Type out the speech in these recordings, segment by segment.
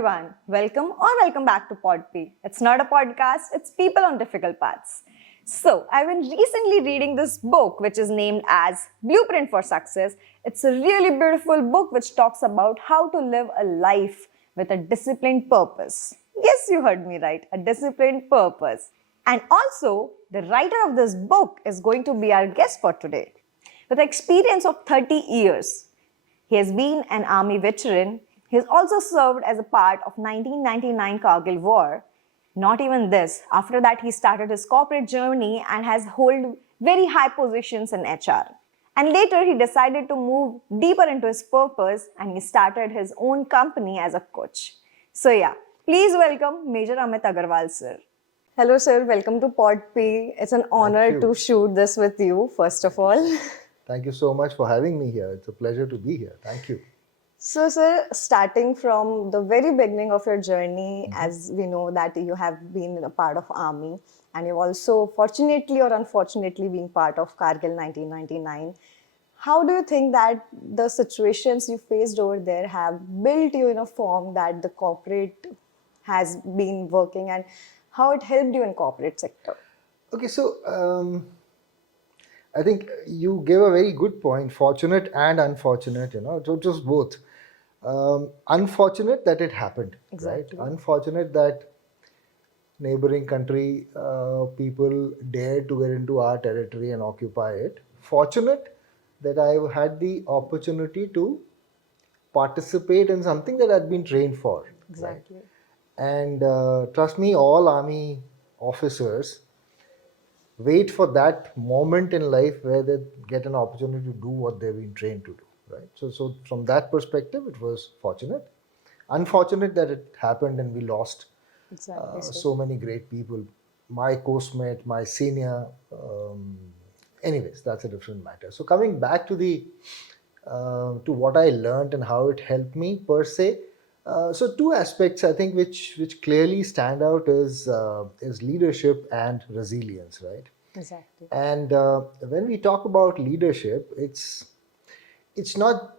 everyone. Welcome back to PodP. It's not a podcast, it's people on difficult paths. So, I've been recently reading this book which is named as Blueprint for Success. It's a really beautiful book which talks about how to live a life with a disciplined purpose. Yes, you heard me right, a disciplined purpose. And also, the writer of this book is going to be our guest for today. With experience of 30 years, he has been an army veteran. He has also served as a part of 1999 Kargil War. Not even this. After that, he started his corporate journey and has held very high positions in HR. And later, he decided to move deeper into his purpose and he started his own company as a coach. So yeah, please welcome Major Amit Agarwal, sir. Hello, sir. Welcome to PodP. It's an honor to shoot this with you, first of all. Thank you so much for having me here. It's a pleasure to be here. Thank you. So, sir, starting from the very beginning of your journey, as we know that you have been a part of Army and you've also, fortunately or unfortunately, been part of Kargil 1999. How do you think that the situations you faced over there have built you in a form that the corporate has been working and how it helped you in corporate sector? Okay, so I think you gave a very good point, fortunate and unfortunate, so it was both. Unfortunate that it happened, Exactly. right? Unfortunate that neighboring country people dared to get into our territory and occupy it. Fortunate that I had the opportunity to participate in something that I'd been trained for. Exactly. Right? And trust me, all army officers wait for that moment in life where they get an opportunity to do what they've been trained to do, right? So from that perspective, it was fortunate. Unfortunate that it happened and we lost Exactly. so many great people. My coursemate, my senior. Anyways, that's a different matter. So coming back to the to what I learned and how it helped me per se. So two aspects I think which clearly stand out is leadership and resilience, right? Exactly. And when we talk about leadership, it's not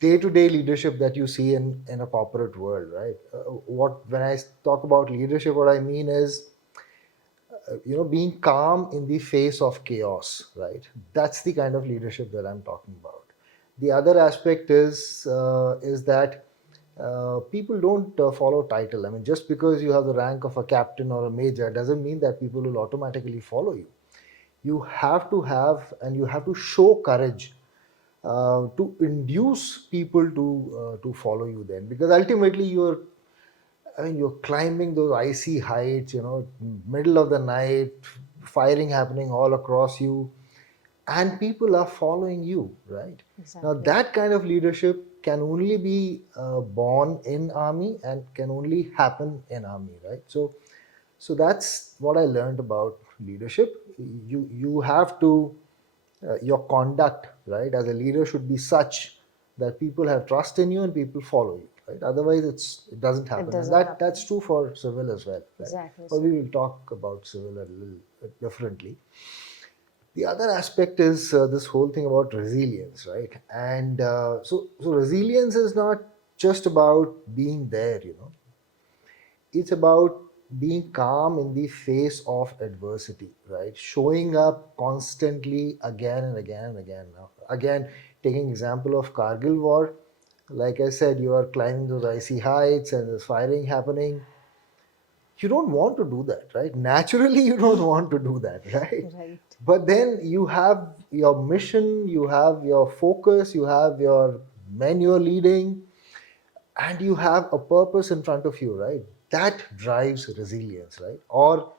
day-to-day leadership that you see in a corporate world, right? What when I talk about leadership, what I mean is being calm in the face of chaos, right? That's the kind of leadership that I'm talking about. The other aspect is that people don't follow title. I mean, just because you have the rank of a captain or a major doesn't mean that people will automatically follow you. You have to have and you have to show courage to induce people to follow you then, because ultimately you're climbing those icy heights, middle of the night, firing happening all across you, and people are following you, right? Exactly. Now, that kind of leadership can only be born in army and can only happen in army, right? So that's what I learned about leadership. You have to your conduct, right, as a leader should be such that people have trust in you and people follow you, right? Otherwise, it doesn't happen. doesn't And happen. that's true for civil as well, right? Exactly, But sir. we will talk about civil a little differently. The other aspect is this whole thing about resilience, right? And so resilience is not just about being there, it's about being calm in the face of adversity, right? Showing up constantly again and again and again. Now, again, taking example of Kargil war, like I said, you are climbing those icy heights and there's firing happening. You don't want to do that, right? Naturally, you don't want to do that, right? Right. But then you have your mission, you have your focus, you have your men you're leading, and you have a purpose in front of you, right? That drives resilience, right? Or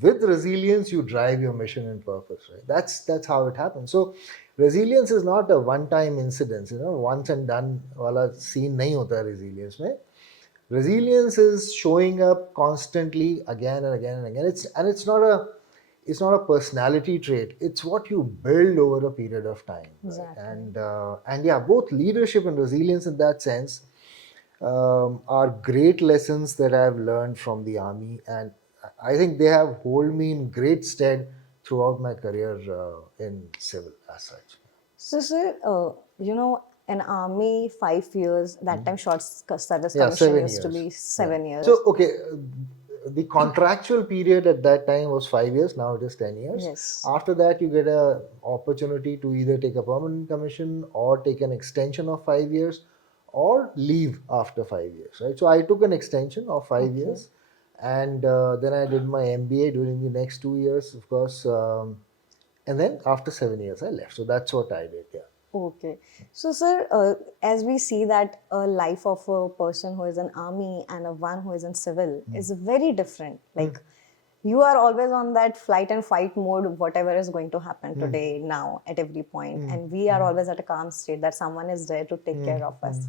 with resilience you drive your mission and purpose, right? That's how it happens. So resilience is not a one time incident, once and done wala scene nahi hota resilience mein. Resilience is showing up constantly again and again and again. It's not a personality trait. It's what you build over a period of time. Right? Exactly. And yeah, both leadership and resilience in that sense are great lessons that I've learned from the army, and I think they have hold me in great stead throughout my career in civil as such. So, sir, in army 5 years. That time short service Yeah, commission 7 years. used to be Yeah. 7 years. So, okay, the contractual period at that time was 5 years. Now it is 10 years. Yes. After that, you get a opportunity to either take a permanent commission or take an extension of 5 years or leave after 5 years, right? So I took an extension of 5 years, and then I did my MBA during the next 2 years, of course. And then after 7 years, I left. So that's what I did. Yeah. Okay. So, sir, as we see that a life of a person who is in army and a one who is in civil is very different. Like, you are always on that flight and fight mode, whatever is going to happen today, now, at every point. And we are always at a calm state that someone is there to take care of us.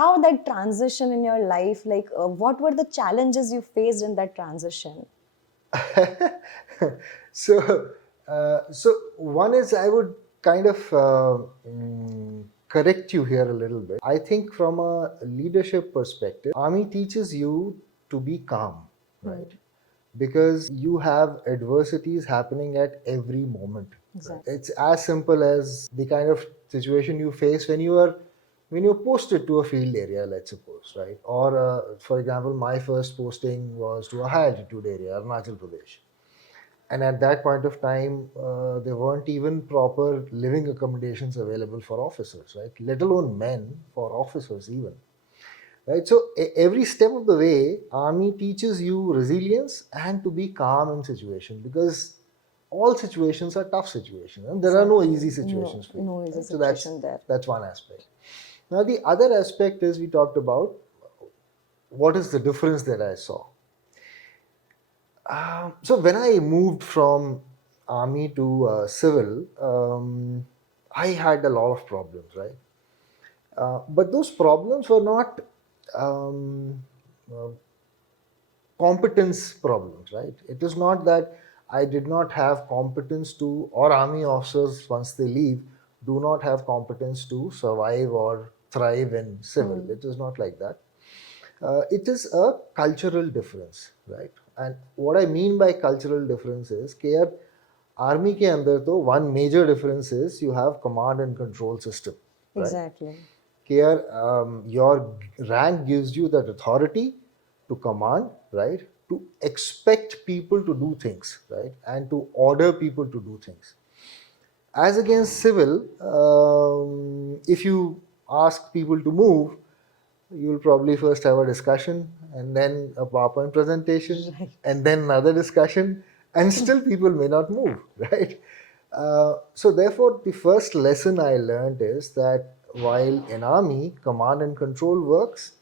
How that transition in your life, like, what were the challenges you faced in that transition? So, so one is I would kind of correct you here a little bit. I think from a leadership perspective, army teaches you to be calm, right? Because you have adversities happening at every moment. Exactly. It's as simple as the kind of situation you face when you're posted to a field area, let's suppose, right? Or for example, my first posting was to a high altitude area, Arunachal Pradesh, and at that point of time, there weren't even proper living accommodations available for officers, right? Let alone men, for officers even, right? So every step of the way, army teaches you resilience and to be calm in situation, because all situations are tough situations and there are no easy situations for you. No easy Right? So situation there. that's one aspect. Now the other aspect is, we talked about what is the difference that I saw. So when I moved from army to civil, I had a lot of problems, right? But those problems were not um, uh, competence problems, right? It is not that I did not have competence to, or army officers once they leave do not have competence to survive or thrive in civil. It is not like that. It is a cultural difference, right? And what I mean by cultural difference is कि यार army के अंदर तो one major difference is you have command and control system, right? Exactly. कि यार your rank gives you that authority to command, right? To expect people to do things, right? And to order people to do things. As against civil, if you ask people to move, you'll probably first have a discussion and then a PowerPoint presentation and then another discussion, and still people may not move, right? So therefore, the first lesson I learned is that while in army, command and control works,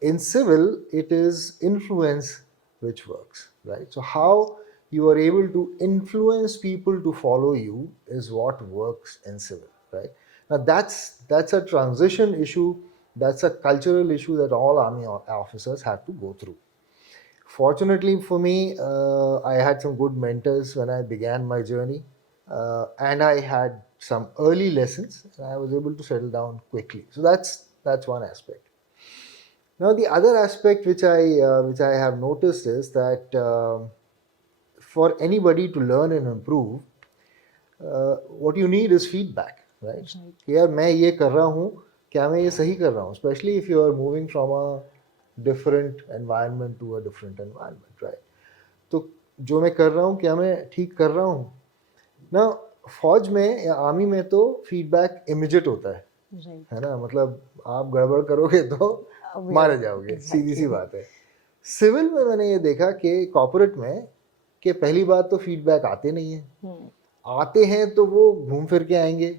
in civil, it is influence which works, right? So how you are able to influence people to follow you is what works in civil, right? Now that's a transition issue, that's a cultural issue that all army officers have to go through. Fortunately for me, I had some good mentors when I began my journey, and I had some early lessons, and I was able to settle down quickly. So that's one aspect. Now, the other aspect which I have noticed is that for anybody to learn and improve, what you need is feedback, right? कि यार मैं ये कर रहा हूँ, क्या मैं ये सही कर रहा हूँ? Especially if you are moving from a different environment to a different environment, right? तो जो मैं कर रहा हूँ, क्या मैं ठीक कर रहा हूँ? ना फौज में या आर्मी में तो फीडबैक इमिजिएट होता है ना? मतलब आप गड़बड़ करोगे तो मारे जाओगे, सीधी सी बात है. सिविल में मैंने ये देखा कि कॉर्पोरेट में कि पहली बात तो फीडबैक आते नहीं है, आते हैं तो वो घूम फिर के आएंगे,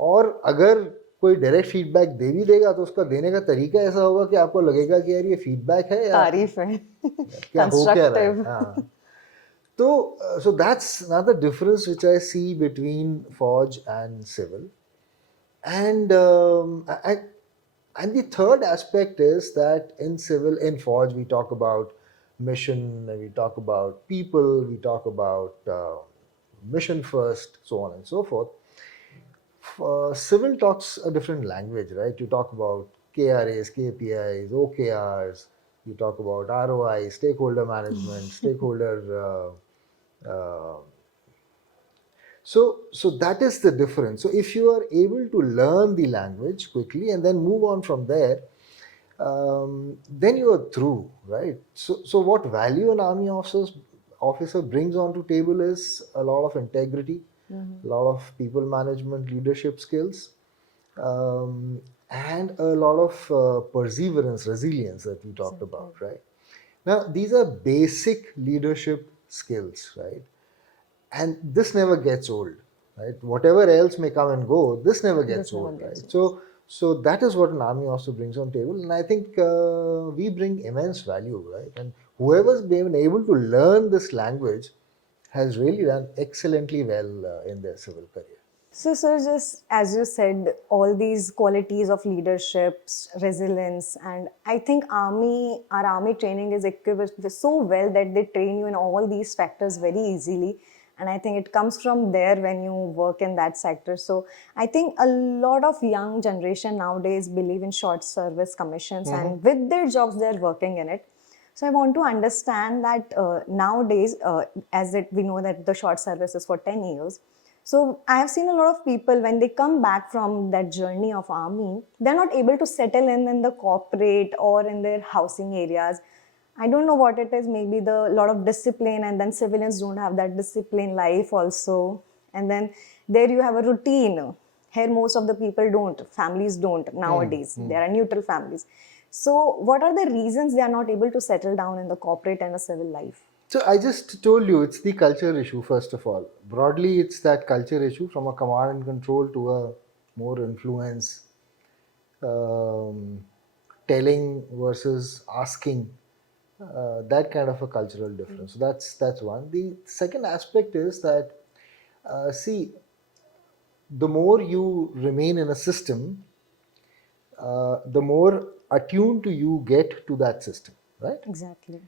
और अगर कोई डायरेक्ट फीडबैक दे भी देगा तो उसका देने का तरीका ऐसा होगा कि आपको लगेगा कि यार ये फीडबैक है या तारीफ है, क्या हो क्या रहा है. हाँ. So, so that's another difference which I see between Forge and Civil. And, and the third aspect is that in Civil, in Forge, we talk about mission, we talk about people, we talk about mission first, so on and so forth. Civil talks a different language, right? You talk about KRAs, KPIs, OKRs, you talk about ROI, stakeholder management, stakeholder. So that is the difference. So if you are able to learn the language quickly and then move on from there, then you are through, right? So what value an army officer brings onto table is a lot of integrity, a lot of people management, leadership skills, and a lot of perseverance, resilience that we talked about, right? Now, these are basic leadership skills, right? And this never gets old, right? Whatever else may come and go, this never gets This never old, gets right? old. So that is what an army also brings on table, and I think we bring immense value, right? And whoever's been able to learn this language has really done excellently well in their civil career. So, sir, just as you said, all these qualities of leadership, resilience, and I think our army training is equipped with so well that they train you in all these factors very easily. And I think it comes from there when you work in that sector. So I think a lot of young generation nowadays believe in short service commissions, and with their jobs, they're working in it. So I want to understand that nowadays, we know that the short service is for 10 years. So I have seen a lot of people when they come back from that journey of army, they're not able to settle in the corporate or in their housing areas. I don't know what it is. Maybe the lot of discipline, and then civilians don't have that discipline life also. And then there you have a routine. Here most of the people don't. Families don't nowadays. There are neutral families. So what are the reasons they are not able to settle down in the corporate and a civil life? So I just told you it's the culture issue, first of all. Broadly, it's that culture issue from a command and control to a more influence, um, telling versus asking, that kind of a cultural difference. So that's one. The second aspect is that, see, the more you remain in a system, the more attuned to you get to that system, right? Exactly.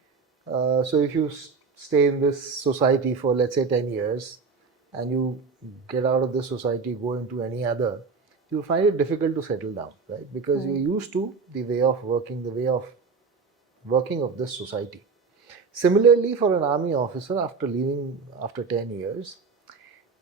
So if you stay in this society for, let's say, 10 years, and you get out of this society, go into any other, you'll find it difficult to settle down, right? Because you're used to the way of working, the way of working of this society. Similarly, for an army officer, after leaving after 10 years,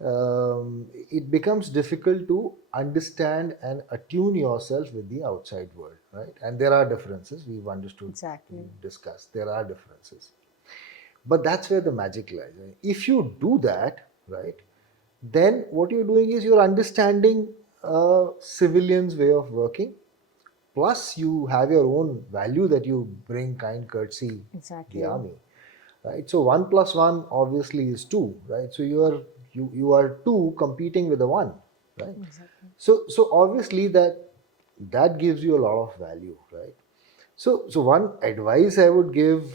it becomes difficult to understand and attune yourself with the outside world, right? And there are differences. We've understood, Exactly. we've discussed. There are differences. But that's where the magic lies. Right? If you do that, right, then what you're doing is you're understanding a civilian's way of working, plus you have your own value that you bring, kind, courtesy, Exactly. the army, right? So 1 plus 1 obviously is 2, right? So you are 2 competing with a 1, right? Exactly. So obviously that gives you a lot of value, right? So one advice I would give,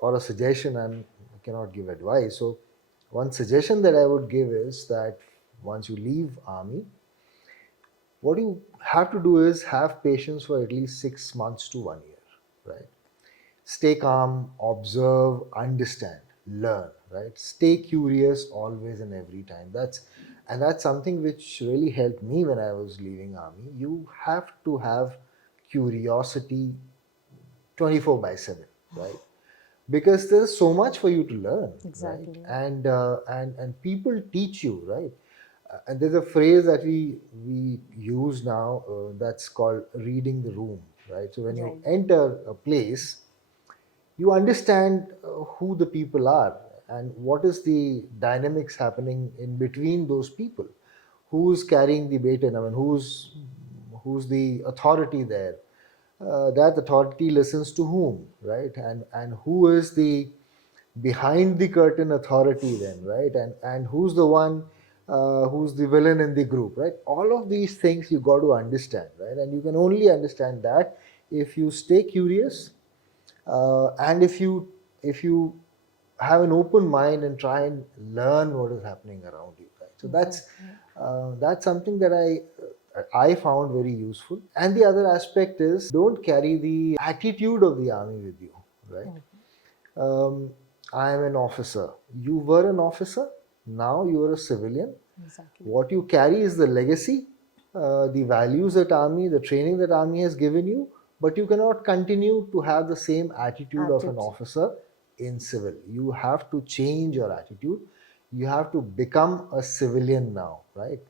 or a suggestion, and I cannot give advice. So one suggestion that I would give is that once you leave army, what you have to do is have patience for at least 6 months to 1 year, right? Stay calm, observe, understand, learn, right? Stay curious always and every time. That's something which really helped me when I was leaving army. You have to have curiosity 24 by 7, right? Because there's so much for you to learn, right? Exactly. And people teach you, right? And there's a phrase that we use now, that's called reading the room, right? So when you Right. enter a place, you understand who the people are and what is the dynamics happening in between those people, who's carrying the baton, I mean, who's the authority there, that authority listens to whom, right? And who is the behind the curtain authority then, right? And who's the one, who's the villain in the group, right? All of these things you got to understand, right? And you can only understand that if you stay curious, and if you have an open mind and try and learn what is happening around you, right? So that's something that I found very useful. And the other aspect is, don't carry the attitude of the army with you, right? um, I am an officer. You were an officer, now you are a civilian. Exactly. What you carry is the legacy, the values that army, the training that army has given you, but you cannot continue to have the same attitude of an Attitude. officer in civil. You have to change your attitude. you have to become a civilian now, right?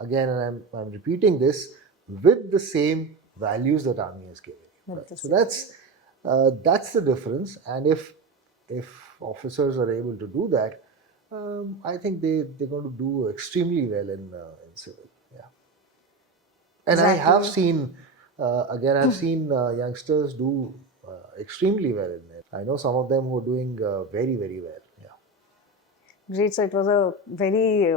Again, and I'm repeating this, with the same values that army has given you, With right? the So same. that's the difference. And if officers are able to do that, I think they're going to do extremely well in civil. Yeah. And I have Exactly. seen, again, I've seen youngsters do extremely well in it. I know some of them who are doing very, very well. Yeah. Great. So it was a very,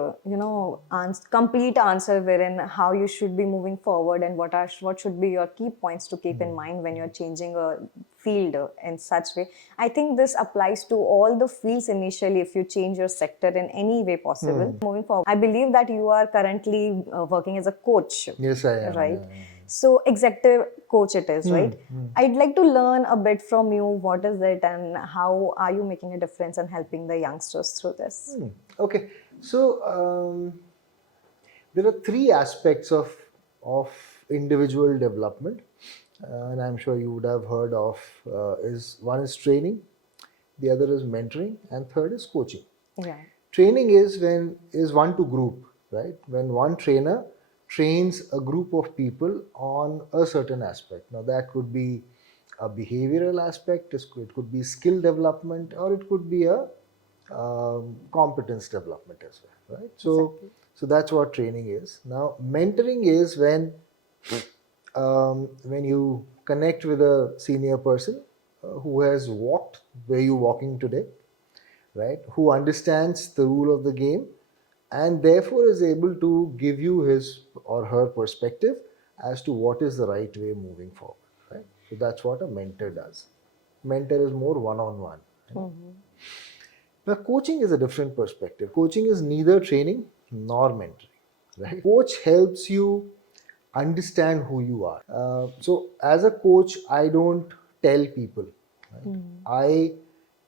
complete answer wherein how you should be moving forward and what should be your key points to keep in mind when you're changing a field in such way. I think this applies to all the fields initially if you change your sector in any way possible. Moving forward, I believe that you are currently working as a coach, Yes, I am. right? Yeah, yeah, So executive coach it is, right? I'd like to learn a bit from you. What is it and how are you making a difference and helping the youngsters through this? yeah. Okay. So there are three aspects of individual development, and I'm sure you would have heard of. Is one is training, the other is mentoring, and third is coaching. Yeah. Training is one to group, right? When one trainer trains a group of people on a certain aspect. Now that could be a behavioral aspect, it could be skill development, or it could be a competence development as well, right? Exactly. So that's what training is. Now mentoring is when you connect with a senior person who has walked where you're walking today, right? Who understands the rule of the game and therefore is able to give you his or her perspective as to what is the right way moving forward, right? So that's what a mentor does. Mentor is more one-on-one. Now, coaching is a different perspective. Coaching is neither training nor mentoring, right? Coach helps you understand who you are. So, as a coach, I don't tell people, right? I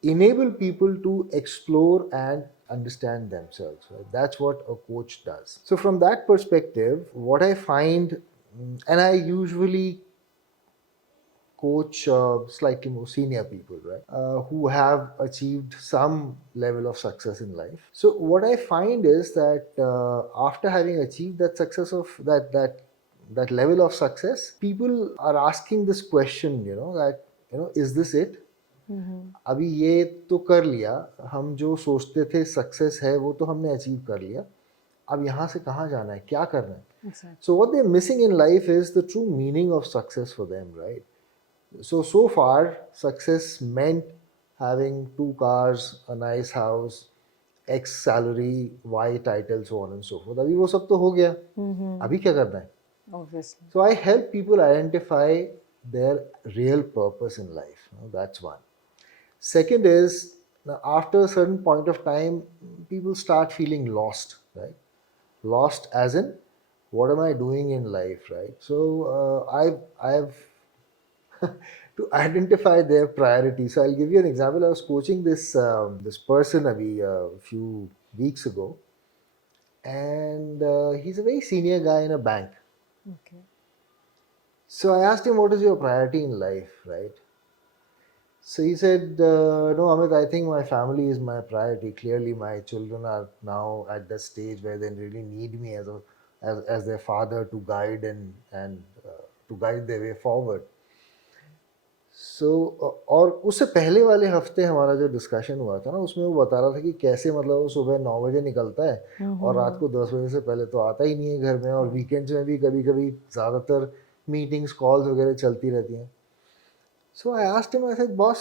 enable people to explore and understand themselves. Right? That's what a coach does. So, from that perspective, what I find, and I usually coach slightly more senior people, right, who have achieved some level of success in life. So what I find is that after having achieved that success of that level of success, people are asking this question, that is this it? अभी ये तो कर लिया, हम जो सोचते थे success है वो तो हमने अचीव कर लिया, अब यहाँ से कहाँ जाना है, क्या करना है? Exactly. So what they're missing in life is the true meaning of success for them, right? So far, success meant having two cars, a nice house, X salary, Y title, so on and so forth. अभी वो सब तो हो गया. अभी क्या करना है? Obviously. So I help people identify their real purpose in life. That's one. Second is, now after a certain point of time, people start feeling lost, right? Lost as in, what am I doing in life, right? So I've to identify their priorities. So I'll give you an example. I was coaching this person a few weeks ago, and he's a very senior guy in a bank. Okay. So I asked him, "What is your priority in life?" Right? So he said, "No, Amit, I think my family is my priority. Clearly, my children are now at the stage where they really need me as their father to guide and to guide their way forward." सो और उससे पहले वाले हफ्ते हमारा जो discussion हुआ था ना, उसमें वो बता रहा था कि कैसे मतलब वो सुबह 9 बजे निकलता है और रात को 10 बजे से पहले तो आता ही नहीं है घर में, और वीकेंड्स में भी कभी कभी ज़्यादातर मीटिंग्स कॉल्स वगैरह चलती रहती हैं. So I asked him, I said, boss,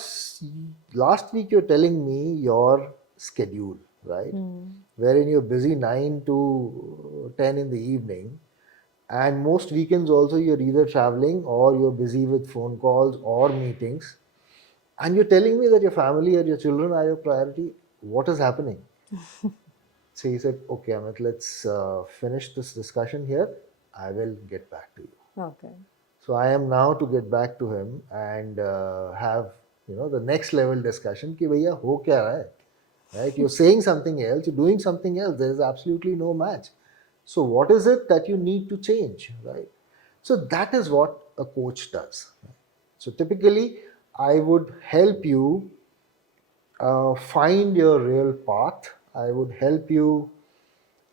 last week you are telling me your schedule, right? Wherein you're busy 9 to 10 in the evening, and most weekends also you're either traveling or you're busy with phone calls or meetings, and you're telling me that your family or your children are your priority. What is happening? So he said, okay, Amit, let's finish this discussion here. I will get back to you. Okay. So I am now to get back to him and have the next level discussion कि भैया हो क्या रहा है, right? You're saying something else, you're doing something else. There is absolutely no match. So what is it that you need to change, right? So that is what a coach does. So typically, I would help you find your real path I would help you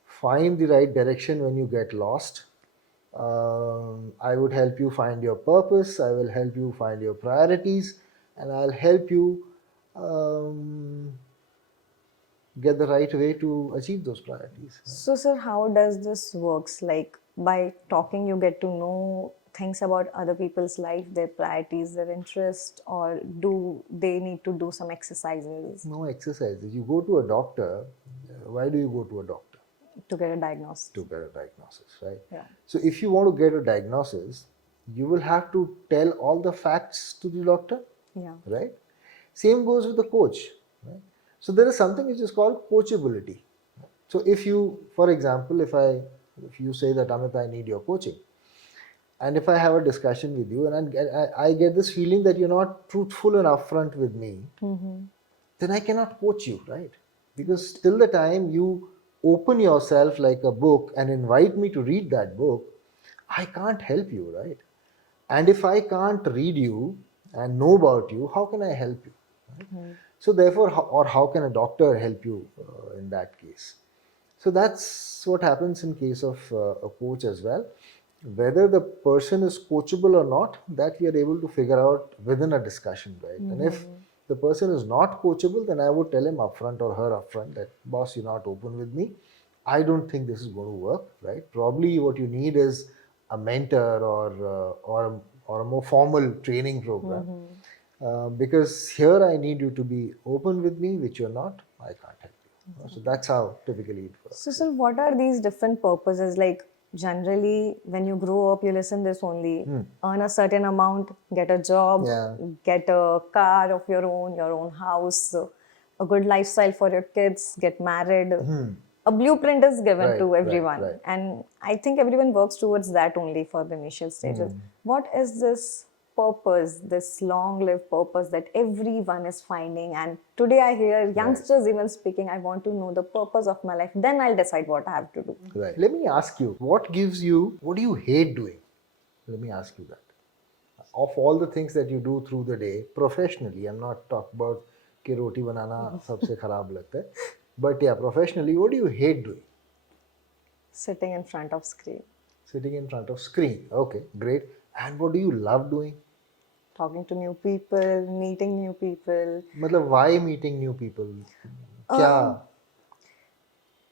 find the right direction when you get lost. I would help you find your purpose. I will help you find your priorities, and I'll help you um, get the right way to achieve those priorities. So, sir, how does this works? Like by talking, you get to know things about other people's life, their priorities, their interest, or do they need to do some exercises No exercises. You go to a doctor. Why do you go to a doctor? to get a diagnosis? To get a diagnosis, right? Yeah. So if you want to get a diagnosis, you will have to tell all the facts to the doctor, Yeah. right? Same goes with the coach, right? So there is something which is called coachability. So if you, for example, if you say that Amit, I need your coaching, and if I have a discussion with you and I get this feeling that you're not truthful and upfront with me, then I cannot coach you, right? Because till the time you open yourself like a book and invite me to read that book, I can't help you, right? And if I can't read you and know about you, how can I help you? Right? So therefore, or how can a doctor help you in that case? So that's what happens in case of a coach as well. Whether the person is coachable or not, that we are able to figure out within a discussion, right? And if the person is not coachable, then I would tell him upfront or her upfront that, boss, you're not open with me. I don't think this is going to work, right? Probably what you need is a mentor or a more formal training program. Because here I need you to be open with me, which you're not. I can't help you. So that's how typically it works. So, sir, what are these different purposes? Like, generally, when you grow up, you listen this only earn a certain amount, get a job, Yeah. get a car of your own house, a good lifestyle for your kids, get married. A blueprint is given Right, to right, everyone. right. And I think everyone works towards that only for the initial stages. What is this purpose, this long lived purpose that everyone is finding? And today I hear youngsters even speaking, I want to know the purpose of my life, then I'll decide what I have to do. Right. Let me ask you, what do you hate doing? Let me ask you that. Of all the things that you do through the day, professionally, I'm not talking about कि रोटी बनाना सबसे खराब लगता है. But yeah, professionally, what do you hate doing? Sitting in front of screen, Sitting in front of screen. Okay, great. And what do you love doing? talking to new people, meeting new people. मतलब why meeting new people? Um, क्या?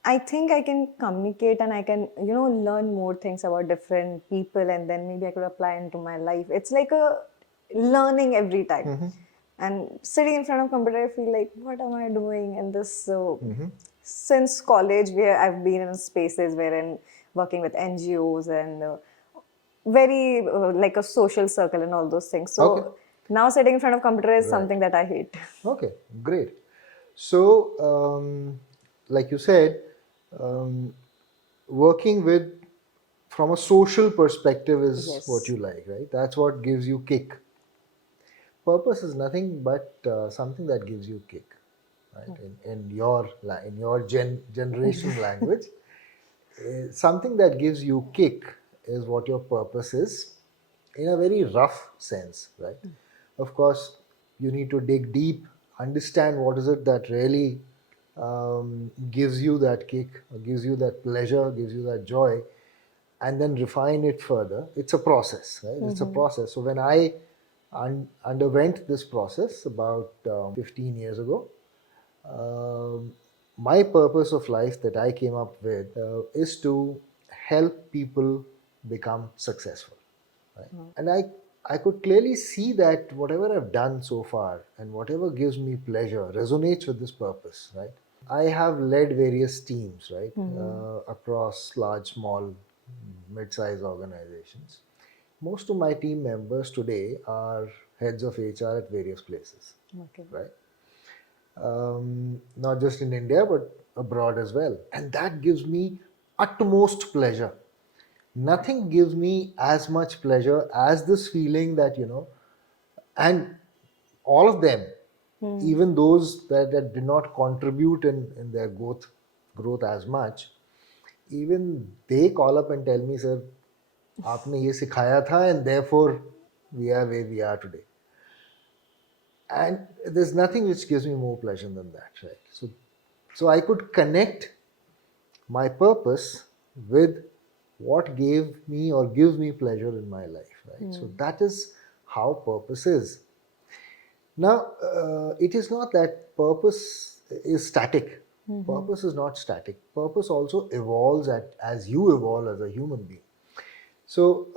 I think I can communicate and I can, learn more things about different people and then maybe I could apply into my life. It's like a learning every time. And sitting in front of computer, I feel like, what am I doing in this? So, since college, where I've been in spaces wherein working with NGOs and very like a social circle and all those things. So Okay. now sitting in front of computer is something that I hate. Okay, great. So, like you said, um, working with from a social perspective is what Yes. you like, right? That's what gives you kick. Purpose is nothing but something that gives you kick, right? In your generation language, something that gives you kick is what your purpose is, in a very rough sense, right? Of course, you need to dig deep, understand what is it that really gives you that kick, or gives you that pleasure, gives you that joy, and then refine it further. It's a process, right? It's a process. So when I underwent this process about 15 years ago, um, my purpose of life that I came up with is to help people become successful, right? And I could clearly see that whatever I've done so far and whatever gives me pleasure resonates with this purpose, right? I have led various teams, right, across large, small, mid-sized organizations. Most of my team members today are heads of HR at various places, Okay. right? Not just in India, but abroad as well. And that gives me utmost pleasure. Nothing gives me as much pleasure as this feeling that, and all of them, even those that did not contribute in their growth as much, even they call up and tell me, sir, आपने ये सिखाया था, and therefore we are where we are today. And there's nothing which gives me more pleasure than that, right? So So I could connect my purpose with what gave me or gives me pleasure in my life, right? So that is how purpose is. Now, it is not that purpose is static. Purpose is not static. Purpose also evolves as you evolve as a human being. So,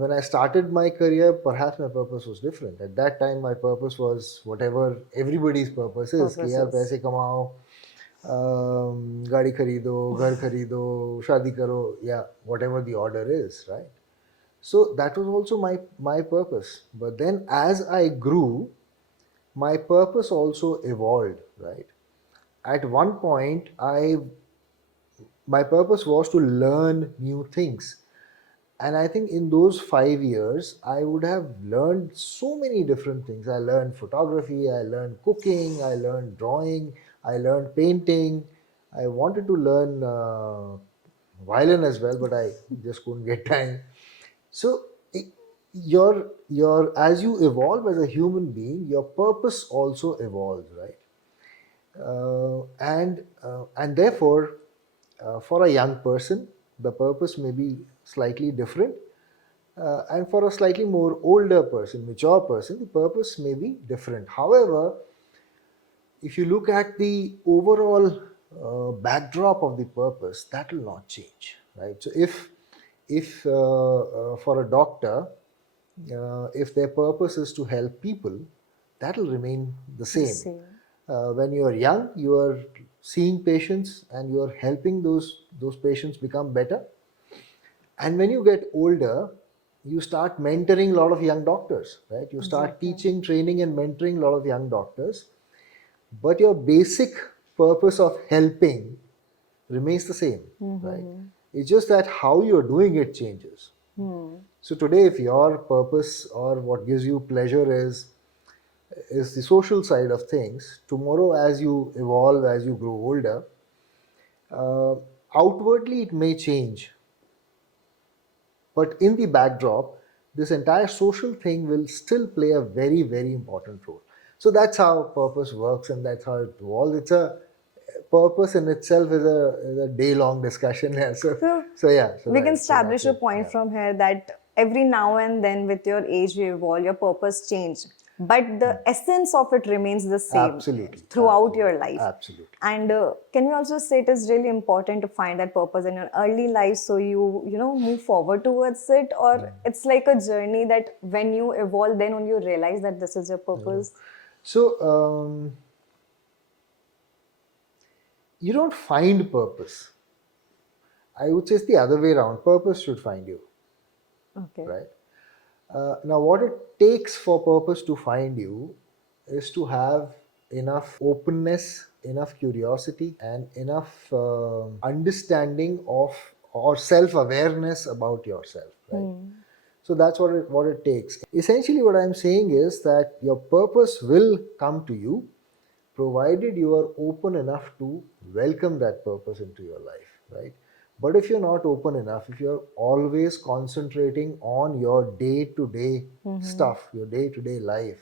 when I started my career, perhaps my purpose was different. At that time, my purpose was whatever everybody's purpose is. कि यार Purposes. पैसे कमाओ, गाड़ी खरीदो, घर खरीदो, शादी करो, yeah, whatever the order is, right? So that was also my purpose. But then, as I grew, my purpose also evolved, right? At one point, I my purpose was to learn new things. And I think in those 5 years, I would have learned so many different things. I learned photography, I learned cooking, I learned drawing, I learned painting. I wanted to learn violin as well, but I just couldn't get time. So, your as you evolve as a human being, your purpose also evolves, right? And therefore, for a young person, the purpose may be slightly different, and for a slightly more older person, mature person, the purpose may be different. However, if you look at the overall backdrop of the purpose, that will not change, right? So if for a doctor, if their purpose is to help people, that will remain the The same. same. When you are young, you are seeing patients and you are helping those patients become better. And when you get older, you start mentoring a lot of young doctors, right? You start Exactly. teaching, training, and mentoring a lot of young doctors. But your basic purpose of helping remains the same, right? It's just that how you're doing it changes. So today, if your purpose or what gives you pleasure is the social side of things, tomorrow as you evolve, as you grow older, uh, outwardly it may change, but in the backdrop, this entire social thing will still play a very, very important role. So that's how purpose works and that's how it evolves. It's a purpose in itself is a day-long discussion here. So, So so yeah, so we can right, so that's establish a it. point Yeah, from here that every now and then with your age you evolve, your purpose change, but the essence of it remains the same absolutely, throughout absolutely, your life. absolutely. And can you also say it is really important to find that purpose in your early life so you move forward towards it, or it's like a journey that when you evolve then only you realize that this is your purpose? So you don't find purpose. I would say it's the other way around. Purpose should find you, Okay. right? Now, what it takes for purpose to find you is to have enough openness, enough curiosity, and enough understanding of or self awareness about yourself, right? So that's what it takes. Essentially, what I'm saying is that your purpose will come to you provided you are open enough to welcome that purpose into your life, right? But if you're not open enough, if you're always concentrating on your day to day stuff, your day to day life,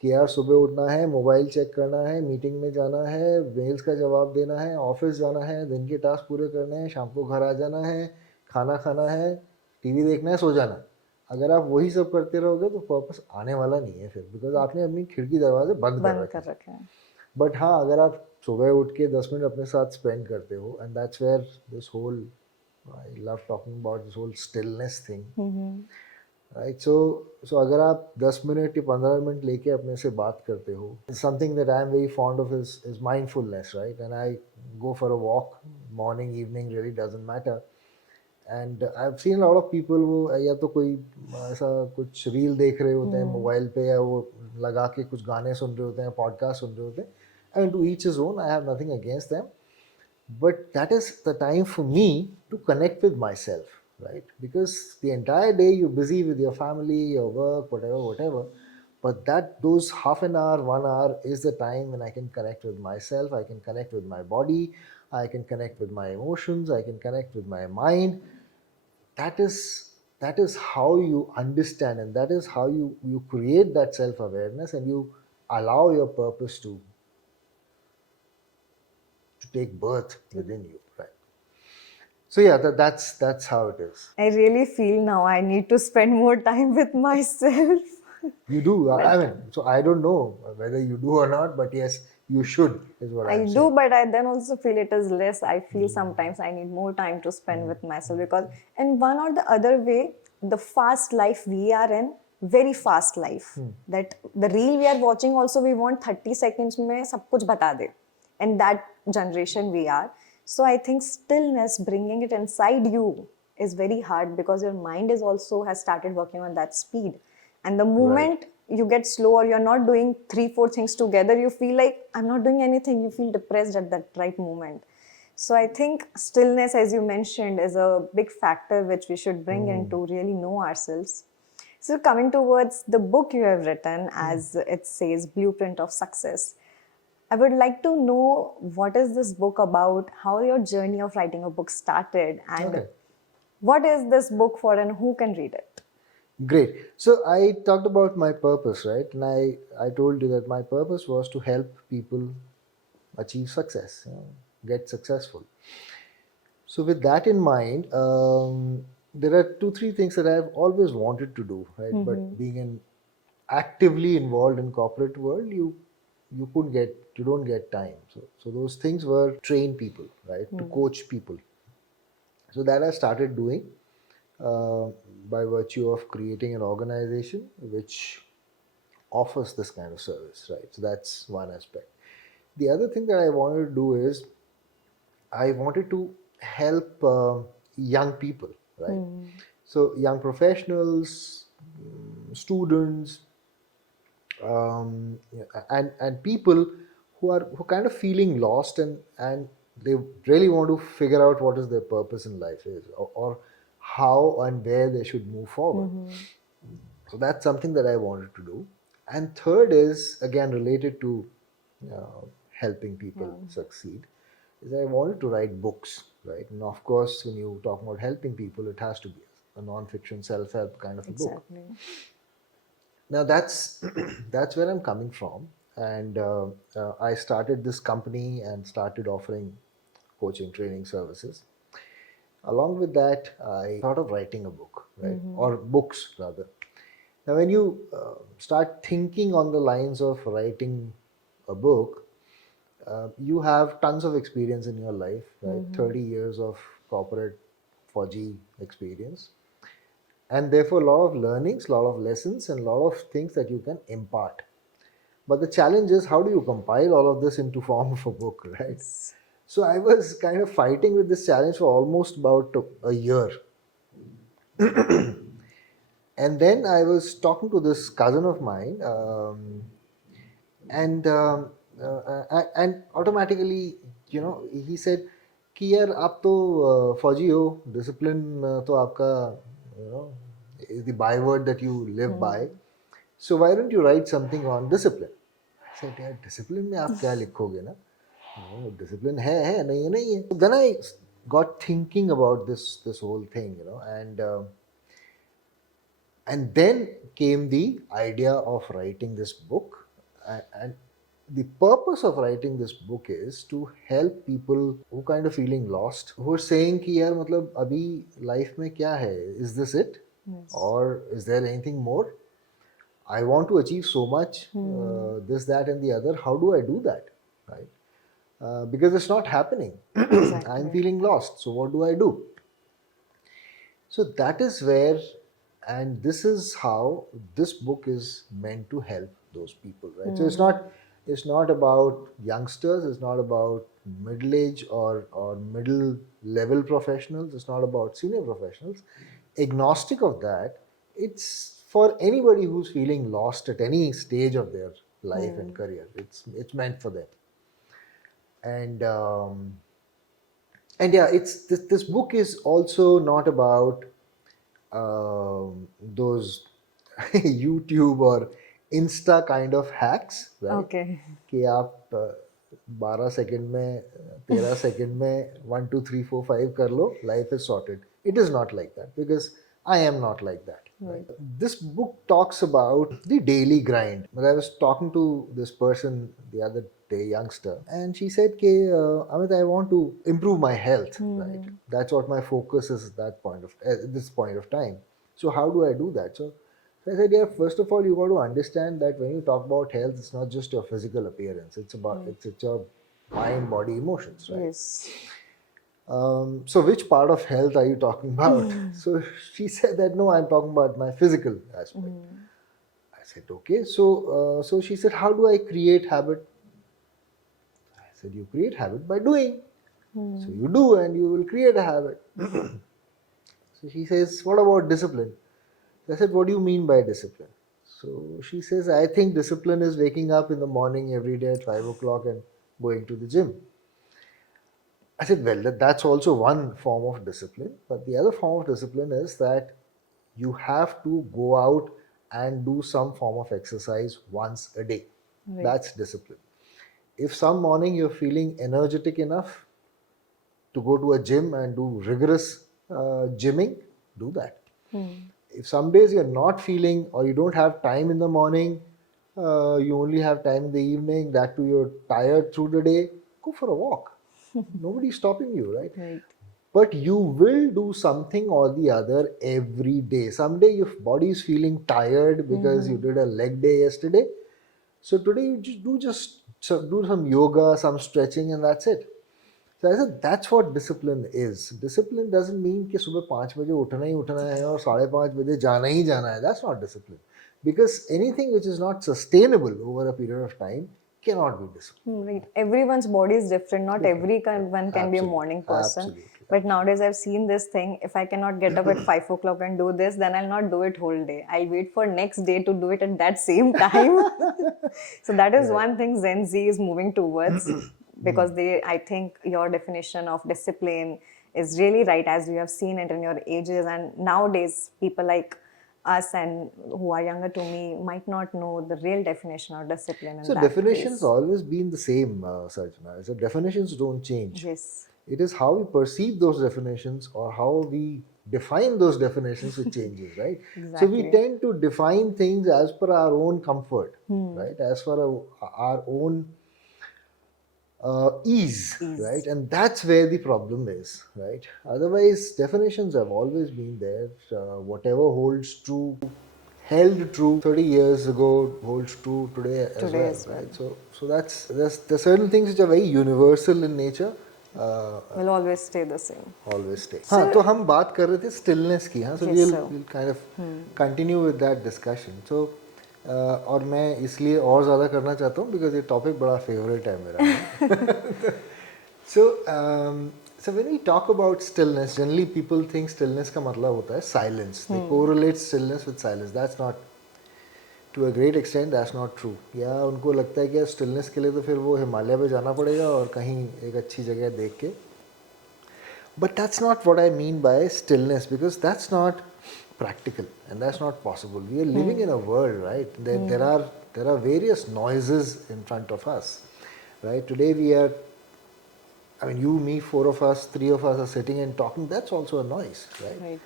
कि यार सुबह उठना है, mobile check करना है, meeting में जाना है, मेल्स का जवाब देना है, ऑफिस जाना है, दिन के टास्क पूरे करने हैं, शाम को घर आ जाना है, खाना खाना है, टीवी देखना है, सो जाना। अगर आप वही सब करते रहोगे तो पर्पस आने वाला नहीं है फिर, बिकॉज आपने अपनी खिड़की दरवाजे बंद कर बंद रखे कर हैं। रखे हैं। बट हाँ, अगर आप सुबह उठ के 10 मिनट अपने साथ स्पेंड करते हो, and that's where this whole I love talking about this whole stillness thing, right? So अगर आप 10 मिनट या 15 मिनट लेके अपने से बात करते हो, something that I am very fond of is mindfulness, right? And I go for a walk, morning evening really doesn't matter. And I have seen lot of people, वो या तो कोई ऐसा कुछ रील देख रहे होते हैं मोबाइल पे, या वो लगा के कुछ गाने सुन रहे होते हैं, पॉडकास्ट सुन रहे होते हैं, and to each is own, I have nothing against them. But that is the time for me to connect with myself, right? Because the entire day you're busy with your family, your work, whatever, but that those half an hour, 1 hour is the time when I can connect with myself, I can connect with my body, I can connect with my emotions, I can connect with my mind. That is how you understand, and that is how you create that self awareness, and you allow your purpose to to take birth within you, right? So yeah, that's how it is. I really feel now I need to spend more time with myself. You do. I But mean, so I don't know whether you do or not, but yes, you should, is what I I'm do, saying. but I then also feel it is less. I feel sometimes I need more time to spend with myself because, in one or the other way, the fast life we are in, very fast life, that the reel we are watching also, we want 30 seconds में सब कुछ बता दे. And that generation we are. So I think stillness, bringing it inside you, is very hard because your mind is also has started working on that speed. And the Right. moment you get slow or you're not doing three, four things together, you feel like I'm not doing anything. You feel depressed at that right moment. So I think stillness, as you mentioned, is a big factor which we should bring in to really know ourselves. So coming towards the book you have written, as it says, Blueprint of Success. I would like to know what is this book about, how your journey of writing a book started, and Okay. what is this book for and who can read it? Great. So I talked about my purpose, right? And I told you that my purpose was to help people achieve success, get successful. So with that in mind, there are two, three things that I've always wanted to do, right? But being actively involved in corporate world, you don't get time. So those things were train people, right? To coach people. So that I started doing uh, by virtue of creating an organization which offers this kind of service, right? So that's one aspect. The other thing that I wanted to do is I wanted to help young people, right? So young professionals, students, and people who kind of feeling lost and they really want to figure out what is their purpose in life is, or how and where they should move forward. So that's something that I wanted to do. And third is again related to helping people succeed. Is I wanted to write books, right? And of course, when you talk about helping people, it has to be a non-fiction self-help kind of a book. Exactly. Now that's that's where I'm coming from, and I started this company and started offering coaching training services. Along with that, I thought of writing a book, right, or books rather. Now, when you start thinking on the lines of writing a book, you have tons of experience in your life, right? 30 years of corporate 4G experience, and therefore a lot of learnings, a lot of lessons, and a lot of things that you can impart. But the challenge is how do you compile all of this into form of a book, right? Yes. So I was kind of fighting with this challenge for almost about a year. And then I was talking to this cousin of mine, and automatically, he said कि यार आप तो फौजी हो, discipline तो आपका, you know, is the byword that you live by. So why don't you write something on discipline? I said, यार discipline में आप क्या लिखोगे ना? Discipline है नहीं है नहीं है. So then I got thinking about this whole thing, and then came the idea of writing this book. And the purpose of writing this book is to help people who kind of feeling lost, who are saying कि यार मतलब अभी life में क्या है, is this it, Yes. or is there anything more? I want to achieve so much, this, that, and the other. How do I do that, right? Because it's not happening. I'm Exactly. feeling lost. So what do I do? So that is where, and this is how this book is meant to help those people, right? So it's not about youngsters, it's not about middle age or middle level professionals, it's not about senior professionals. Agnostic of that, it's for anybody who's feeling lost at any stage of their life and career. It's meant for them. And and yeah, it's this book is also not about those YouTube or Insta kind of hacks, right? Okay. कि आप 12 second में 13 second में 1 2 3 4 5 कर लो, life is sorted. It is not like that because I am not like that. Right? This book talks about the daily grind. But I was talking to this person the other day, youngster, and she said, "Okay, Amit, I want to improve my health. Right? That's what my focus is at this point of time. So how do I do that?" So I said, "Yeah, first of all, you got to understand that when you talk about health, it's not just your physical appearance. It's your mind, body, emotions, right?" Yes. So which part of health are you talking about? So she said that no, I'm talking about my physical aspect. I said, okay. So she said, how do I create habit? I said, you create habit by doing. So you do, and you will create a habit. So she says, what about discipline? I said, what do you mean by discipline? So she says, I think discipline is waking up in the morning every day at 5 o'clock and going to the gym. I said, well, that's also one form of discipline. But the other form of discipline is that you have to go out and do some form of exercise once a day. Right. That's discipline. If some morning you're feeling energetic enough to go to a gym and do rigorous gymming, do that. If some days you're not feeling or you don't have time in the morning, you only have time in the evening, that too you're tired through the day, go for a walk. Nobody's stopping you, right? Right. But you will do something or the other every day. Someday your body is feeling tired because you did a leg day yesterday. So today you do some yoga, some stretching, and that's it. So I said that's what discipline is. Discipline doesn't mean कि सुबह 5 बजे उठना ही उठना है और 5:30 बजे जाना ही जाना है. That's not discipline. Because anything which is not sustainable over a period of time cannot be discipline. Right. Everyone's body is different. Not everyone can be a Absolutely. morning person. Absolutely. But nowadays, I've seen this thing. If I cannot get up at 5 o'clock and do this, then I'll not do it whole day. I'll wait for next day to do it at that same time. So that is one thing Gen Z is moving towards, because I think your definition of discipline is really right, as you have seen it in your ages. And nowadays, people like us and who are younger to me might not know the real definition of discipline in So that definitions ways. always been the same, Sarjana. So definitions don't change. Yes. It is how we perceive those definitions or how we define those definitions which changes, right? So we Exactly. tend to define things as per our own comfort, right? As per our own ease, right? And that's where the problem is, right? Otherwise, definitions have always been there. Whatever holds true, held true 30 years ago, holds true today as Today well, as well. right? So there's certain things which are very universal in nature. Will always stay the same. Always stay. हाँ तो हम बात कर रहे थे stillness की हाँ so Yes, we'll sir. kind of continue with that discussion. So और मैं इसलिए और ज़्यादा करना चाहता हूँ because ये topic बड़ा favorite है मेरा. So when we talk about stillness, generally people think stillness का मतलब होता है silence. They correlate stillness with silence. That's not, to a great extent, that's not true. या उनको लगता है कि stillness के लिए तो फिर वो हिमालय पे जाना पड़ेगा और कहीं एक अच्छी जगह देख के. But that's not what I mean by stillness, because that's not practical and that's not possible. We are living in a world, right? There are various noises in front of us, right? Today we are, I mean, you, me, four of us, three of us are sitting and talking. That's also a noise, right? Right.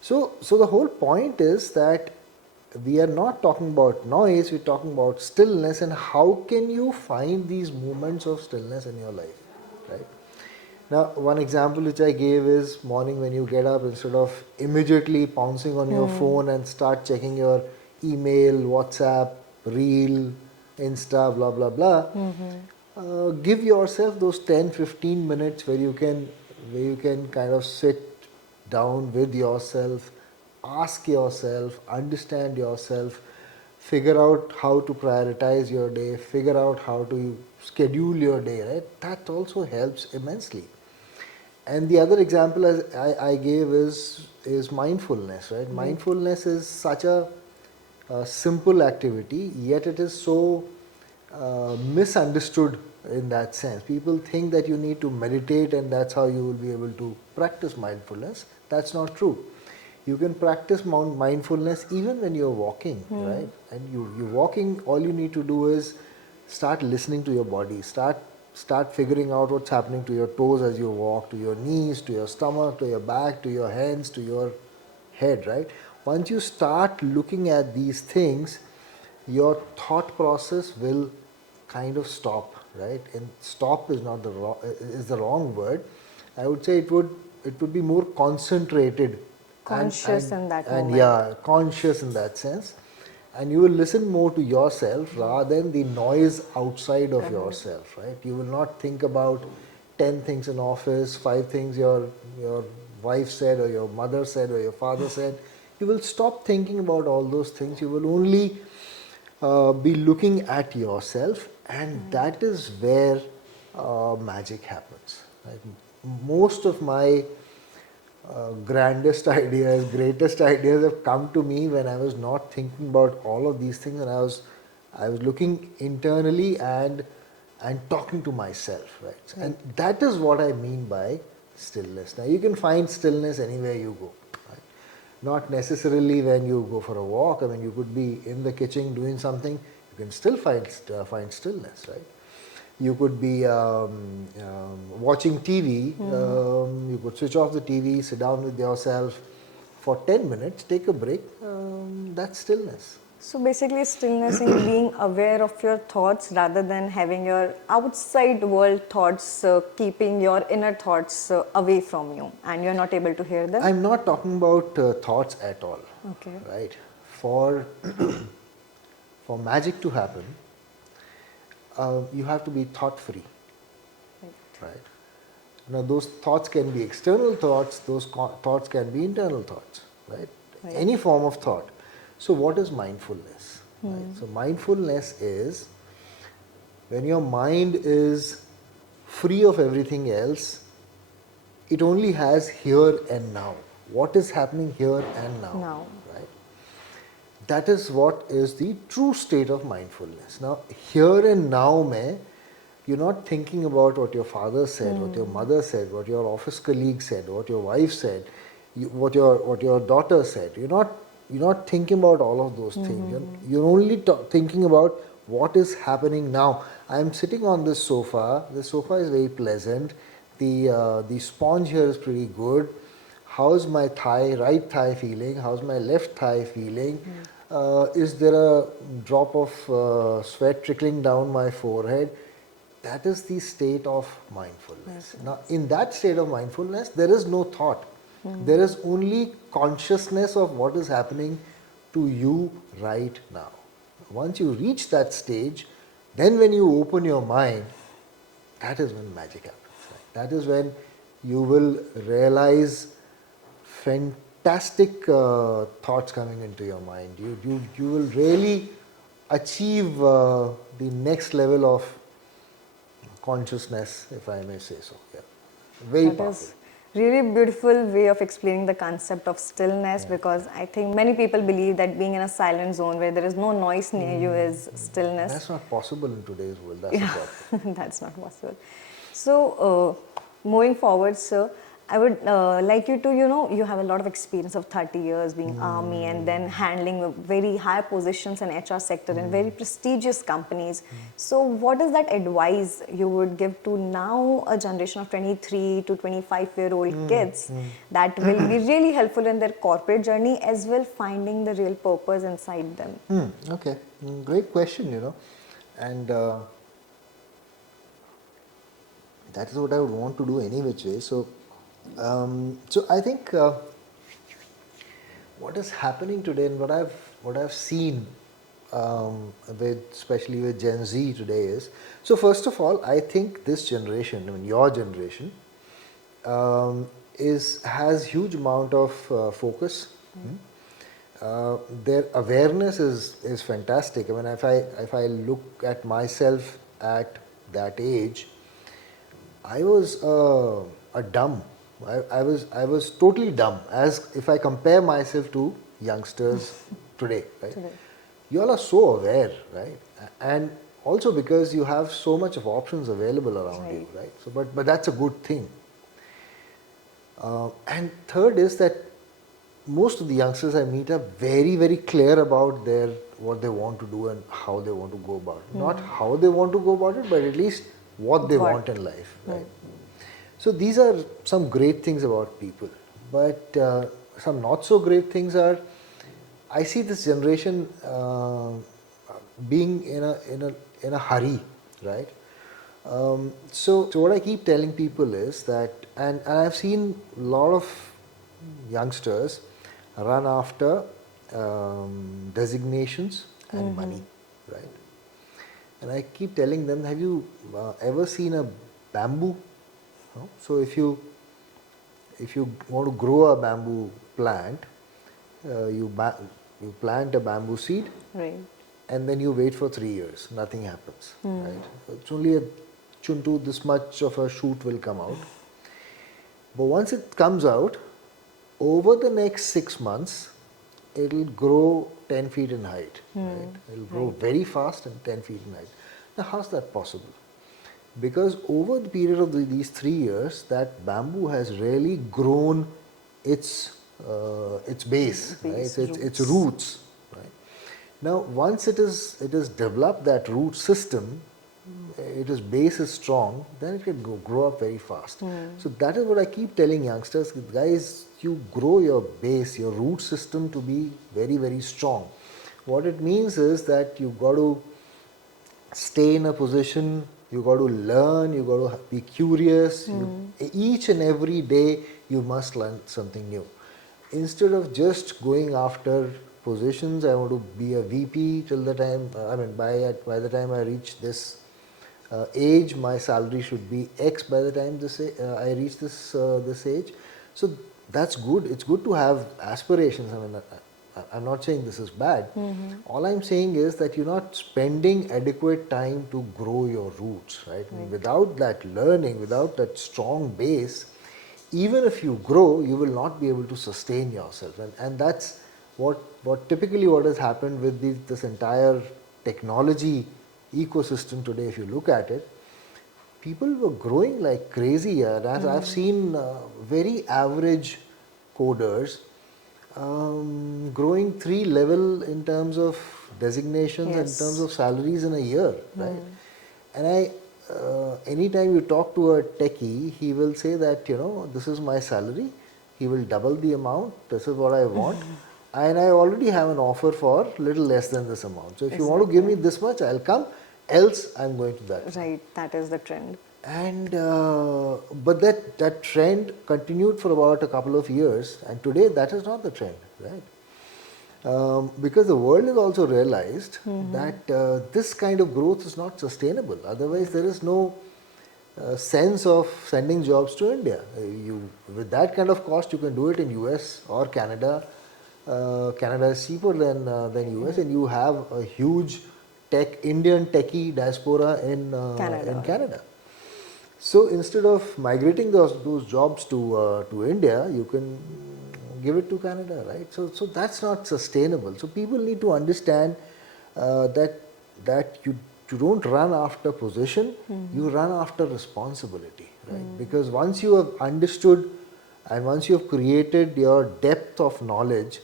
So the whole point is that we are not talking about noise. We're talking about stillness, and how can you find these moments of stillness in your life, right? Now, one example which I gave is morning when you get up, instead of immediately pouncing on your phone and start checking your email, WhatsApp, Reel, Insta, blah, blah, blah, give yourself those 10-15 minutes where you can kind of sit down with yourself, ask yourself, understand yourself, figure out how to prioritize your day, figure out how to schedule your day, right? That also helps immensely. And the other example as I gave is mindfulness, right? Mindfulness is such a simple activity, yet it is so misunderstood in that sense. People think that you need to meditate and that's how you will be able to practice mindfulness. That's not true. You can practice mindfulness even when you're walking, right? And you're walking, all you need to do is start listening to your body. Start figuring out what's happening to your toes as you walk, to your knees, to your stomach, to your back, to your hands, to your head, right? once you start looking at these things, your thought process will kind of stop, right? And stop is not the wrong, is the wrong word. I would say it would be more concentrated, Conscious in that and moment. yeah, conscious in that sense. And you will listen more to yourself rather than the noise outside of yourself, right? You will not think about 10 things in office, 5 things your wife said or your mother said or your father said. You will stop thinking about all those things. You will only be looking at yourself, and that is where magic happens. Right? Most of my grandest ideas, greatest ideas have come to me when I was not thinking about all of these things, and I was looking internally and talking to myself, right? And that is what I mean by stillness. Now you can find stillness anywhere you go, right? Not necessarily when you go for a walk. I mean, you could be in the kitchen doing something, you can still find stillness, right? You could be watching TV, you could switch off the TV, sit down with yourself for 10 minutes, take a break, that's stillness. So basically, stillness in being aware of your thoughts rather than having your outside world thoughts keeping your inner thoughts away from you, and you're not able to hear them. I'm not talking about thoughts at all, Okay. right? For, for magic to happen, you have to be thought free, right? Now, those thoughts can be external thoughts, those thoughts can be internal thoughts, right? Right. Any form of thought. So, what is mindfulness? Right? So, mindfulness is when your mind is free of everything else, it only has here and now. What is happening here and now? Now. Right? That is what is the true state of mindfulness. Now, here and now, you're not thinking about what your father said, what your mother said, what your office colleague said, what your wife said, what your daughter said. You're not thinking about all of those things. You're only thinking about what is happening now. I'm sitting on this sofa. The sofa is very pleasant. The sponge here is pretty good. How's my right thigh feeling? How's my left thigh feeling? Is there a drop of sweat trickling down my forehead? That is the state of mindfulness. Now, in that state of mindfulness, there is no thought. There is only consciousness of what is happening to you right now. Once you reach that stage, then when you open your mind, that is when magic happens. Right? That is when you will realize fantastic thoughts coming into your mind. You will really achieve the next level of consciousness, if I may say so. Yeah. Very That powerful. is really beautiful way of explaining the concept of stillness, because I think many people believe that being in a silent zone where there is no noise near you is stillness. That's not possible in today's world. That's the problem. That's not possible. So, moving forward, sir, I would like you to, you have a lot of experience of 30 years being army and then handling very high positions in HR sector in very prestigious companies. So, what is that advice you would give to now a generation of 23 to 25-year-old kids that will be really helpful in their corporate journey as well finding the real purpose inside them? Okay. Great question, and that is what I would want to do any which way. So I think what is happening today and what I've seen especially with Gen Z today is, so first of all, I think this generation, I mean your generation, has huge amount of focus. Their awareness is fantastic. I mean, if I look at myself at that age, I was a dumb. I was totally dumb. As if I compare myself to youngsters today, right? Today. You all are so aware, right? And also because you have so much of options available around you, right? So, but that's a good thing. And third is that most of the youngsters I meet are very, very clear about what they want to do and how they want to go about it. Not how they want to go about it, but at least what they want in life, right? So these are some great things about people, but some not so great things are I see this generation being in a hurry, right? So what I keep telling people is that, and I've seen a lot of youngsters run after designations and money, right? And I keep telling them, have you ever seen a bamboo? No? So if you want to grow a bamboo plant, you plant a bamboo seed, Right. and then you wait for 3 years. Nothing happens, right? It's only a chuntu, this much of a shoot will come out. But once it comes out, over the next 6 months, it'll grow 10 feet in height. Right? It'll grow very fast and 10 feet in height. Now, how's that possible? Because over the period of these 3 years, that bamboo has really grown its base, Base, right? Its roots. Right? Now, once it is developed that root system, its base is strong, then it can grow up very fast. So that is what I keep telling youngsters, guys, you grow your base, your root system to be very, very strong. What it means is that you got to stay in a position, you got to learn, you got to be curious. Each and every day you must learn something new. Instead of just going after positions, I want to be a VP till the time, by the time I reach this age, my salary should be X by the time I reach this age. So that's good. It's good to have aspirations. I'm not saying this is bad. All I'm saying is that you're not spending adequate time to grow your roots, right? Without that learning, without that strong base, even if you grow, you will not be able to sustain yourself. And that's what typically what has happened with this entire technology ecosystem today. If you look at it, people were growing like crazy. As I've seen very average coders growing 3 level in terms of designations and in terms of salaries in a year, right? And anytime you talk to a techie, he will say that, this is my salary, he will double the amount, this is what I want, and I already have an offer for little less than this amount. So if you want to give me this much, I'll come, else I'm going to that. Right, that is the trend. And but that trend continued for about a couple of years, and today that is not the trend, right? Because the world has also realized that this kind of growth is not sustainable. Otherwise, there is no sense of sending jobs to India. With that kind of cost, you can do it in US or Canada. Canada is cheaper than US, and you have a huge Indian techie diaspora in Canada. So instead of migrating those jobs to India, you can give it to Canada, right? So that's not sustainable. So people need to understand that you don't run after position, you run after responsibility, right? Because once you have understood and once you have created your depth of knowledge,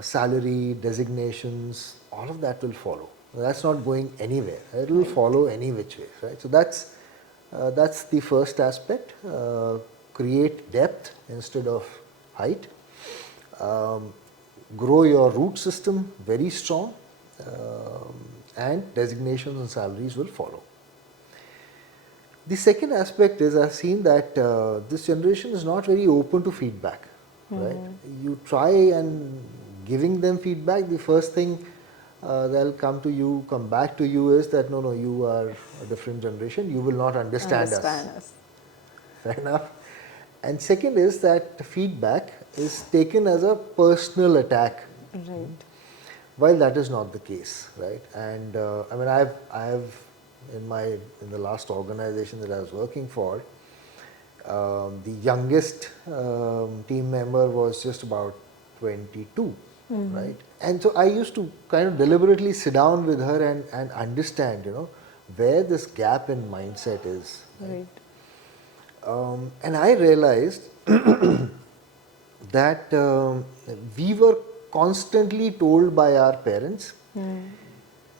salary, designations, all of that will follow. That's not going anywhere. It will follow any which way, right? So that's the first aspect. Create depth instead of height. Grow your root system very strong, and designations and salaries will follow. The second aspect is I've seen that this generation is not very open to feedback, right? You try and giving them feedback, the first thing they'll come back to you is that no, you are a different generation, you will not understand us. Fair enough. And second is that feedback is taken as a personal attack. Right. While that is not the case, right? And I've in the last organization that I was working for, the youngest team member was just about 22, right? And so I used to kind of deliberately sit down with her and understand, where this gap in mindset is. Right. And I realized that we were constantly told by our parents,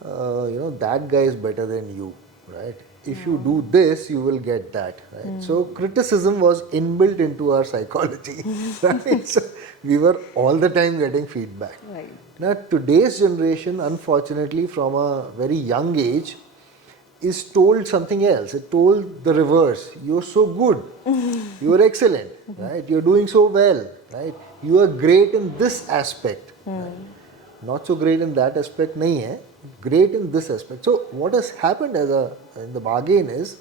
that guy is better than you, right? If you do this, you will get that, right? So criticism was inbuilt into our psychology, right? So we were all the time getting feedback. Right. Now today's generation, unfortunately, from a very young age, is told something else. It told the reverse. You're so good. You're excellent, right? You're doing so well, right? You are great in this aspect. Right? Not so great in that aspect, nahi hai. Great in this aspect. So what has happened in the bargain is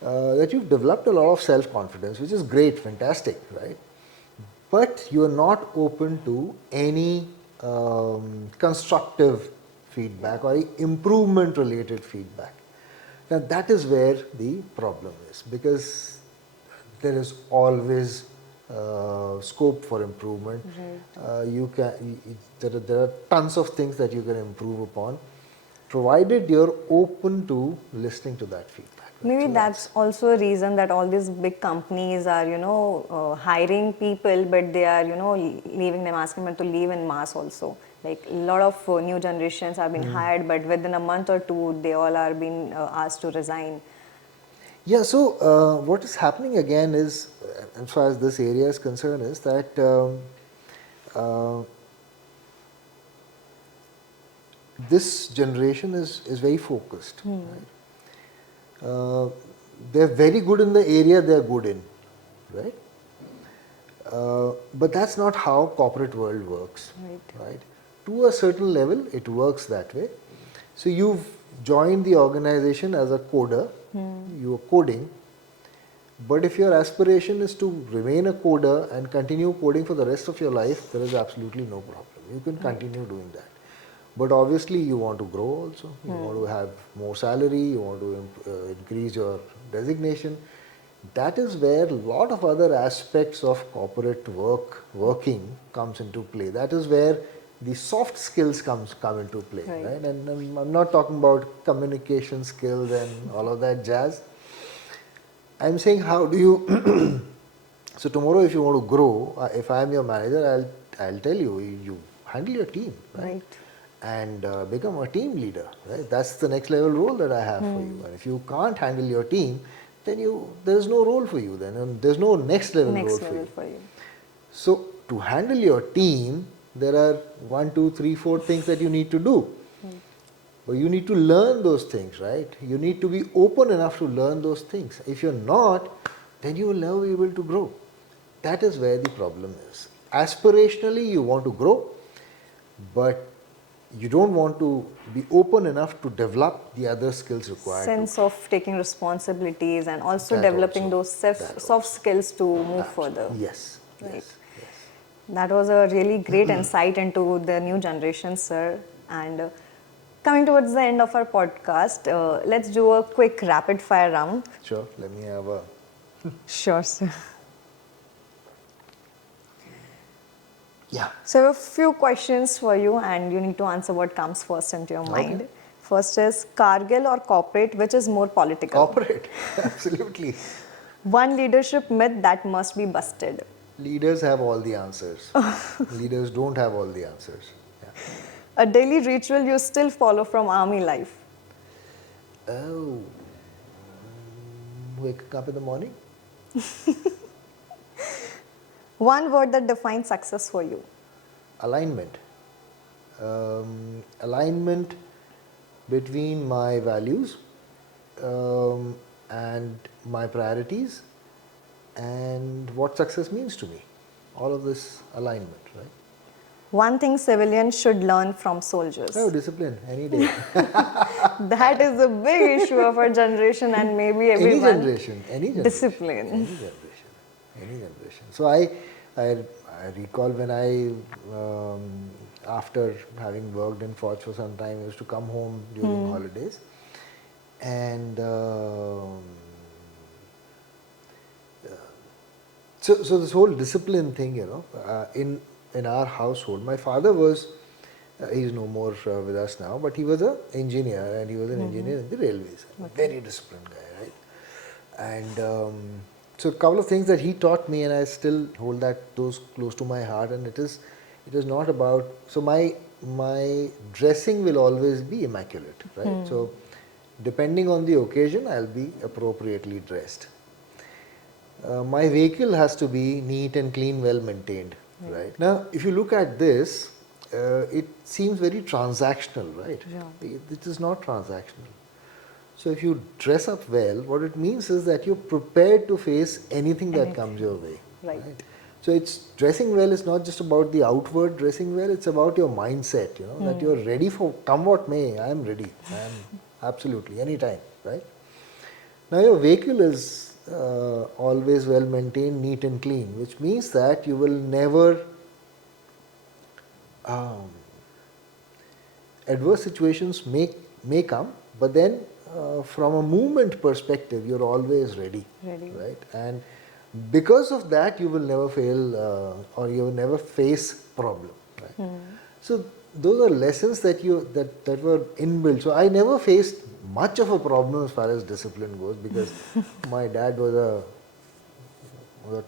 that you've developed a lot of self-confidence, which is great, fantastic, right? But you are not open to any constructive feedback or improvement related feedback. Now that is where the problem is, because there is always scope for improvement. There are tons of things that you can improve upon, provided you're open to listening to that feedback. Right? Maybe So that's also a reason that all these big companies are, hiring people, but they are, leaving them, asking them to leave in mass also. Like a lot of new generations have been hired, but within a month or two, they all are being asked to resign. yeah, so what is happening again is, as far as this area is concerned, is that uh, this generation is very focused. Right? They're very good in the area they're good in, right? But that's not how corporate world works, right? To a certain level, it works that way. So you've joined the organization as a coder, you are coding, but if your aspiration is to remain a coder and continue coding for the rest of your life, there is absolutely no problem. You can continue doing that. But obviously you want to grow also, you want to have more salary, you want to increase your designation. That is where a lot of other aspects of corporate working comes into play. That is where the soft skills come into play, right? And I'm not talking about communication skills and all of that jazz. I'm saying, how do you so tomorrow if you want to grow, if I'm your manager, I'll tell you, you handle your team, right? And become a team leader, right? That's the next level role that I have for you. And if you can't handle your team, then there's no role for you then, and there's no next level role for you. So to handle your team, there are 1, 2, 3, 4 things that you need to do. But you need to learn those things, right? You need to be open enough to learn those things. If you're not, then you will never be able to grow. That is where the problem is. Aspirationally, you want to grow, but you don't want to be open enough to develop the other skills required. Sense of taking responsibilities and also developing those soft skills to move further. Yes. Right. Yes. Yes. That was a really great insight into the new generation, sir. And coming towards the end of our podcast, let's do a quick rapid fire round. Sure. Let me have a... Sure, sir. Yeah. So I have a few questions for you and you need to answer what comes first into your mind. Okay. First is Cargill or corporate, which is more political? Corporate. Absolutely. One leadership myth that must be busted. Leaders have all the answers. Leaders don't have all the answers. Yeah. A daily ritual you still follow from army life. Oh. Waking up in the morning? One word that defines success for you. Alignment. Alignment between my values and my priorities and what success means to me. All of this alignment, right? One thing civilians should learn from soldiers. Oh, discipline, any day. That is a big issue of our generation and maybe everyone. Any generation. Discipline. Any generation. So I recall when I, after having worked in Forge for some time, used to come home during holidays. And so this whole discipline thing, in our household, my father was, he's no more with us now, but he was an engineer, and he was an engineer in the railways. Very disciplined guy, right? And so a couple of things that he taught me, and I still hold those close to my heart. And it is not about, so my dressing will always be immaculate, right? So depending on the occasion, I'll be appropriately dressed. My vehicle has to be neat and clean, well maintained, right? Now, if you look at this, it seems very transactional, right? Yeah. It is not transactional. So, if you dress up well, what it means is that you're prepared to face anything that comes your way. Right. So, it's dressing well is not just about the outward dressing well, it's about your mindset, that you're ready for come what may. I am ready. I am absolutely anytime, right? Now, your vehicle is always well maintained, neat and clean, which means that you will never adverse situations may come, but then from a movement perspective, you're always ready, right? And because of that, you will never fail or you will never face problem, right? So those are lessons that were inbuilt. So I never faced much of a problem as far as discipline goes because my dad was a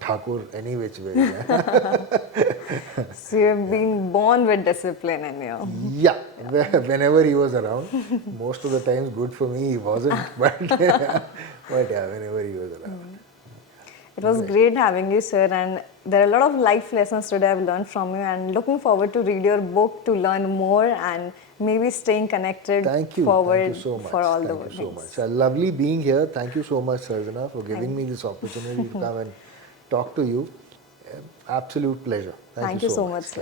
Thakur any which way. So you've been born with discipline in you. Yeah, whenever he was around. Most of the times good for me he wasn't, but yeah, whenever he was around. It was great having you, sir, and there are a lot of life lessons today I've learned from you, and looking forward to read your book to learn more and maybe staying connected forward Thank you so much. for all Thank the you so things. much. Lovely being here. Thank you so much, Sarjana, for giving me this opportunity to come and talk to you. Absolute pleasure. Thank you so much, sir.